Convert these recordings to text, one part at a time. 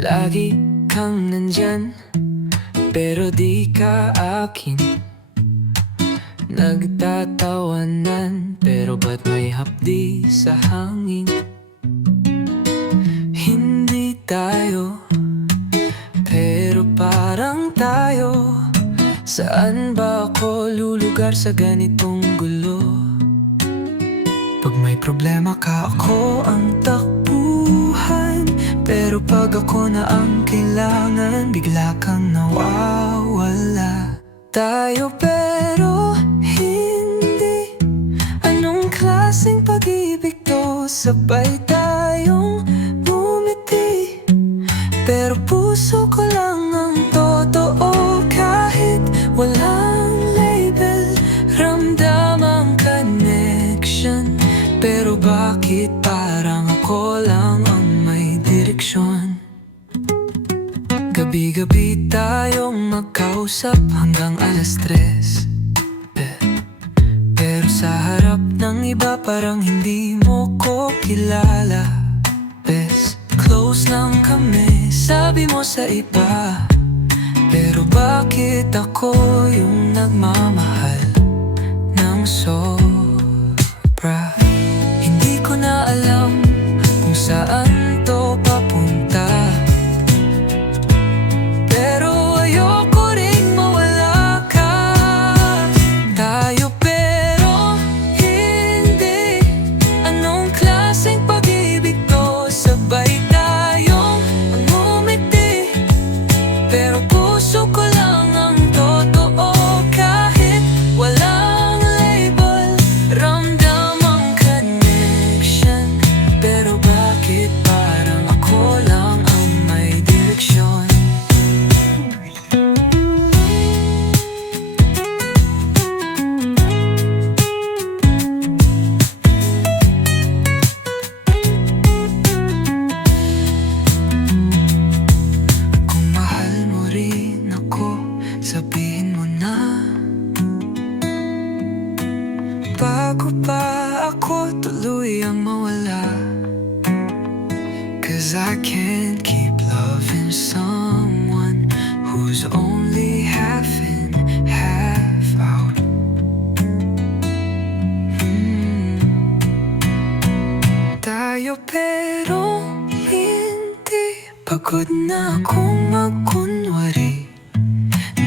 Lagi kang nandyan, pero di ka akin. Nagtatawanan, pero ba't may hapdi sa hangin? Hindi tayo, pero parang tayo. Saan ba ako lulugar sa ganitong gulo? Pag may problema ka, ako ang takbuhan. Pero pag ako na ang kailangan, bigla kang nawawala. Tayo pero hindi. Anong klaseng pag-ibig to? Sabay tayong bumiti, pero puso ko lang ang totoo. Kahit walang label, ramdam ang connection. Pero bakit parang ako lang ang may direksyon? Gabi-gabi tayong magkausap hanggang 3:00. Pero sa harap ng iba parang hindi mo ko kilala. Bes, close lang kami, sabi mo sa iba. Pero bakit ako yung nagmamahal ng sobra? Hindi ko na alam kung saan to papunta, pero ayoko ring mawala ka. Tayo pero hindi. Anong klaseng pag-ibig to? Sabay tayong ngumiti, pero puso ko lang ang totoo. Kahit walang label, ramdam ang connection. Pero bakit parang ako lang ang may direksyon? Kung mahal mo rin ako, sabihin mo na, bago pa ako tuluyang mawala. 'Cause I can't keep loving someone who's only half in, half out. Tayo pero hindi. Pagod na akong magkunwari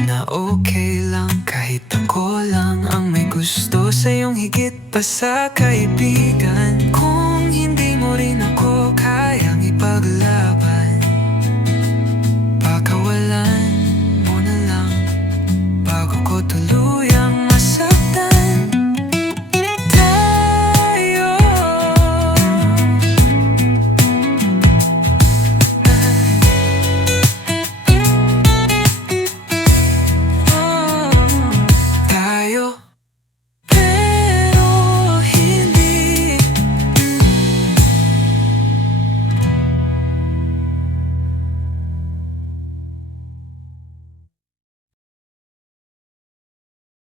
na okay lang, kahit ako lang ang may gusto sa'yong higit pa sa kaibigan ko.